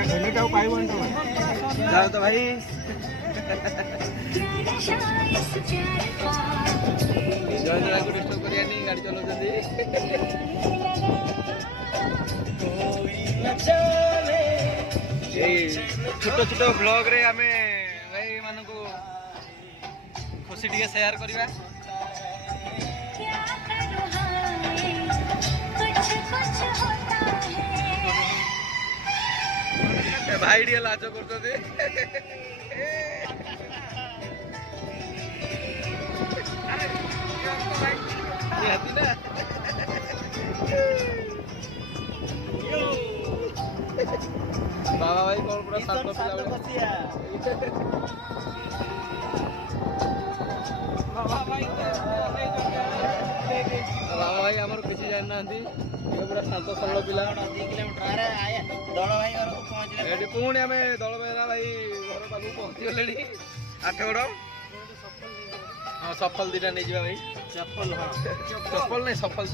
एने जाऊ पाइबन तो जाओ तो भाई जयंतरा को डिस्टर्ब करिया नहीं गाड़ी चलाउछन्ती छोट छोट ब्लॉग रे आमे भाई मानू खुशी टिके शेयर करिवा भाई टे लाज करते बाबा भाई कौन पूरा शांत बाबा भाई आमर किसी जानना पूरा शांत सरल पिला 2 किलोमीटर दल भाई घर को पहुंचले पुणी आम दल भाई भाई घर पाक पहुंची गले 8 गड़ हाँ सफल 2टा नहीं भाई चप्पल हाँ चप्पल नहीं सफल